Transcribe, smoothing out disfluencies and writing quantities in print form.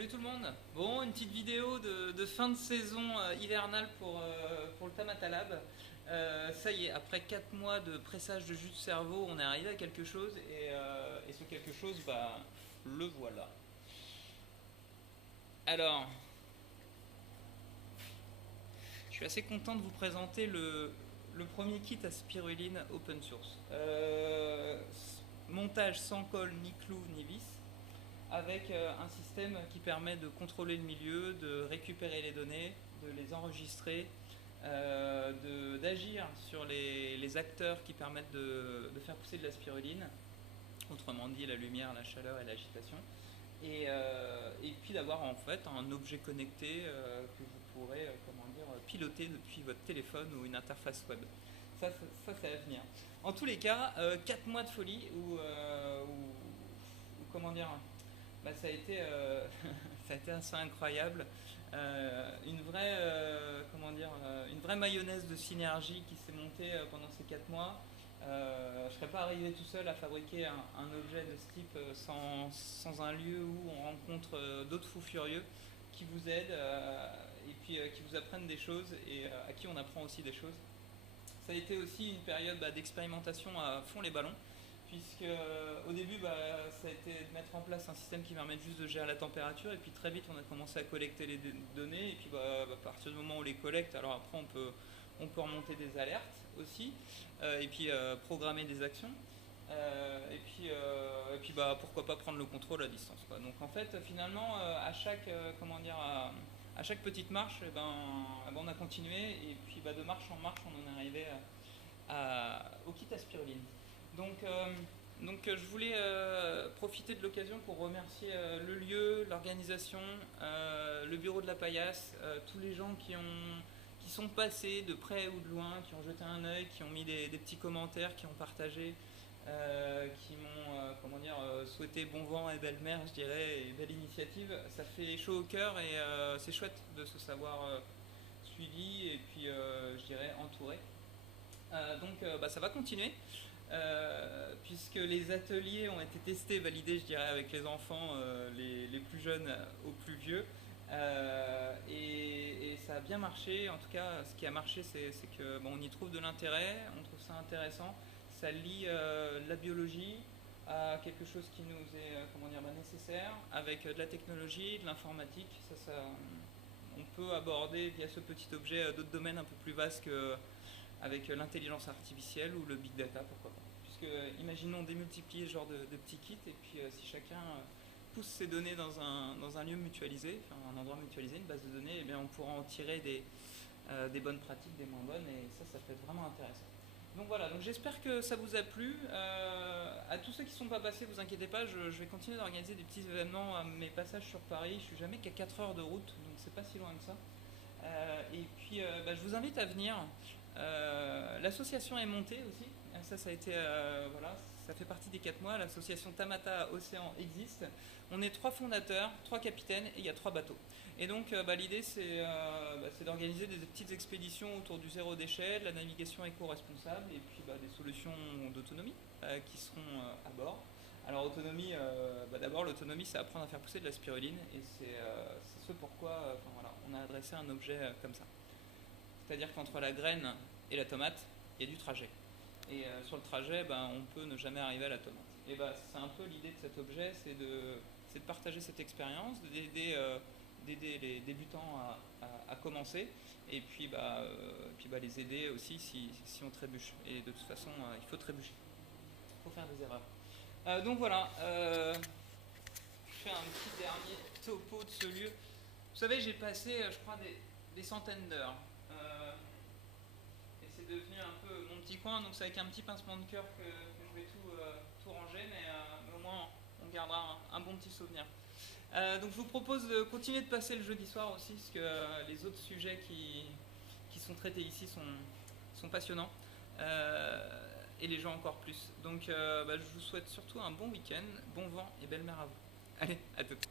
Salut tout le monde. Bon, une petite vidéo de fin de saison hivernale pour le Tamata Lab. Ça y est, après 4 mois de pressage de jus de cerveau, on est arrivé à quelque chose et ce quelque chose, bah, le voilà. Alors, je suis assez content de vous présenter le premier kit à spiruline open source. Montage sans colle, ni clou, ni vis, avec un système qui permet de contrôler le milieu, de récupérer les données, de les enregistrer, d'agir sur les acteurs qui permettent de faire pousser de la spiruline, autrement dit la lumière, la chaleur et l'agitation, et puis d'avoir en fait un objet connecté que vous pourrez piloter depuis votre téléphone ou une interface web. Ça c'est à venir. En tous les cas, 4 mois de folie où comment dire, bah, ça a été assez incroyable. Une vraie mayonnaise de synergie qui s'est montée pendant ces 4 mois. Je ne serais pas arrivé tout seul à fabriquer un objet de ce type sans un lieu où on rencontre d'autres fous furieux qui vous aident et puis qui vous apprennent des choses et à qui on apprend aussi des choses. Ça a été aussi une période d'expérimentation à fond les ballons, puisque au début ça a été de mettre en place un système qui permet juste de gérer la température, et puis très vite on a commencé à collecter les données, et puis à partir du moment où on les collecte, alors après on peut remonter des alertes aussi, et puis programmer des actions. Pourquoi pas prendre le contrôle à distance, quoi. Donc en fait finalement à chaque petite marche, on a continué, et puis de marche en marche on en est arrivé au kit à spiruline. Donc, je voulais profiter de l'occasion pour remercier le lieu, l'organisation, le bureau de la paillasse, tous les gens qui sont passés de près ou de loin, qui ont jeté un œil, qui ont mis des petits commentaires, qui ont partagé, qui m'ont souhaité bon vent et belle mer, je dirais, et belle initiative. Ça fait chaud au cœur et c'est chouette de se savoir suivi et puis je dirais entouré. Ça va continuer, puisque les ateliers ont été testés, validés, je dirais, avec les enfants, les plus jeunes aux plus vieux, et ça a bien marché. En tout cas, ce qui a marché, c'est que on y trouve de l'intérêt, on trouve ça intéressant, ça lie la biologie à quelque chose qui nous est nécessaire, avec de la technologie, de l'informatique. On peut aborder via ce petit objet d'autres domaines un peu plus vastes avec l'intelligence artificielle ou le big data, pourquoi pas. Puisque imaginons démultiplier ce genre de petits kits, et puis si chacun pousse ses données dans un lieu mutualisé, enfin un endroit mutualisé, une base de données, et bien on pourra en tirer des bonnes pratiques, des moins bonnes, et ça peut être vraiment intéressant. Donc voilà, donc j'espère que ça vous a plu. À tous ceux qui ne sont pas passés, vous inquiétez pas, je vais continuer d'organiser des petits événements à mes passages sur Paris. Je suis jamais qu'à 4 heures de route, donc c'est pas si loin que ça. Je vous invite à venir. L'association est montée aussi. Ça a été ça fait partie des 4 mois. L'association Tamata Océan existe. On est 3 fondateurs, 3 capitaines, et il y a 3 bateaux. Et donc l'idée c'est d'organiser des petites expéditions autour du zéro déchet, de la navigation éco-responsable, et puis des solutions d'autonomie qui seront à bord. Alors autonomie, d'abord l'autonomie c'est apprendre à faire pousser de la spiruline, et c'est ce pourquoi on a adressé un objet comme ça. C'est-à-dire qu'entre la graine et la tomate, il y a du trajet. Et sur le trajet, on peut ne jamais arriver à la tomate. Et c'est un peu l'idée de cet objet, c'est de partager cette expérience, d'aider les débutants à commencer, et puis, les aider aussi si on trébuche. Et de toute façon, il faut trébucher. Il faut faire des erreurs. Donc voilà, je fais un petit dernier topo de ce lieu. Vous savez, j'ai passé, je crois, des centaines d'heures. Et c'est devenu un peu mon petit coin, donc c'est avec un petit pincement de cœur que je vais tout ranger, mais au moins on gardera un bon petit souvenir. Donc je vous propose de continuer de passer le jeudi soir aussi, parce que les autres sujets qui sont traités ici sont passionnants, et les gens encore plus. Donc je vous souhaite surtout un bon week-end, bon vent et belle mer à vous. Allez, à toutes.